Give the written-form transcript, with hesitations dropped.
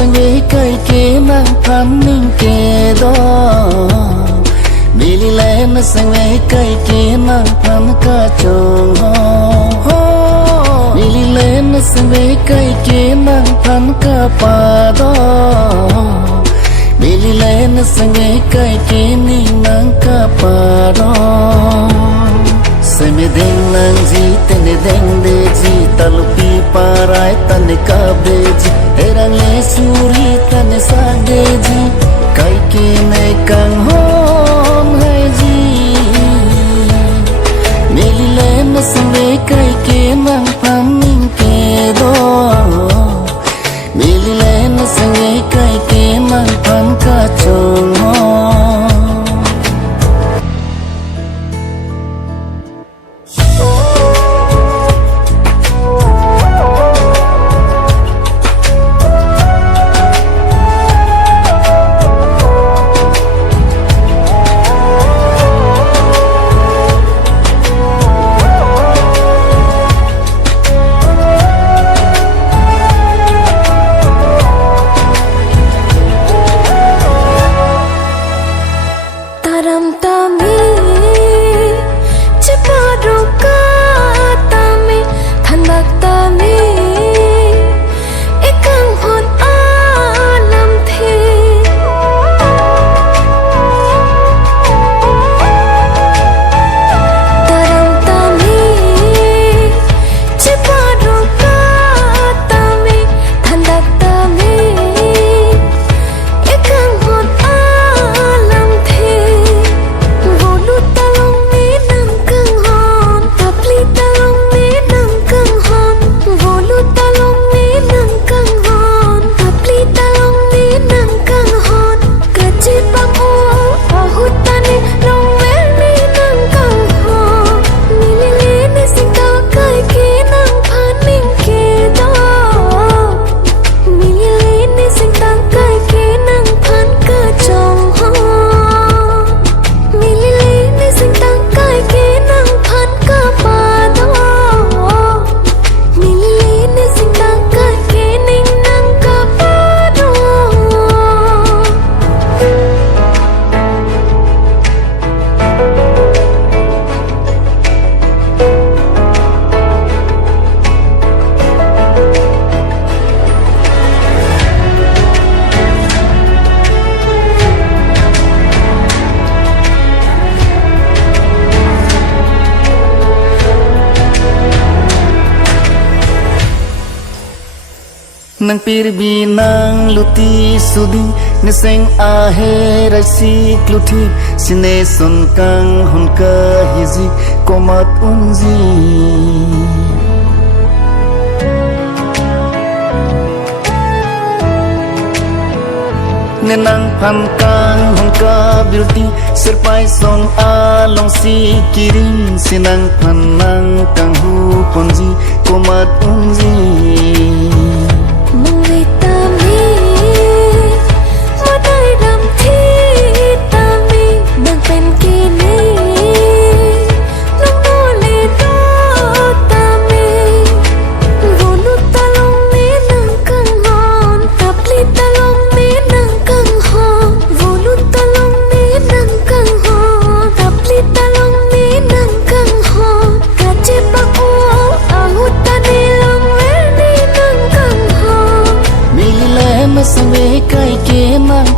संगे कई के नंग फनिंग के दो मिली लेन संगे कई के नंग फन का चोंग हो मिली लेन संगे कई के नंग फन का पादो मिली लेन संगे कई के नंग का पादो Seme deng nang ji tene deng de ji talupi parai tane kabe ji herang le suri tane sage ji kai ke ne kang hom hai ji meli le na same kai ke nang paming ke do meli le na same kai ke nang pam ka chong ho Nang pirbi nang luti sudi neseng ahe rasi kluti sine sun kang honka hizi komat unzi nenang phan kang honka bilti serpai song along si kirim sinang phan nang kang hu ponzi komat unzi Same kai ke nang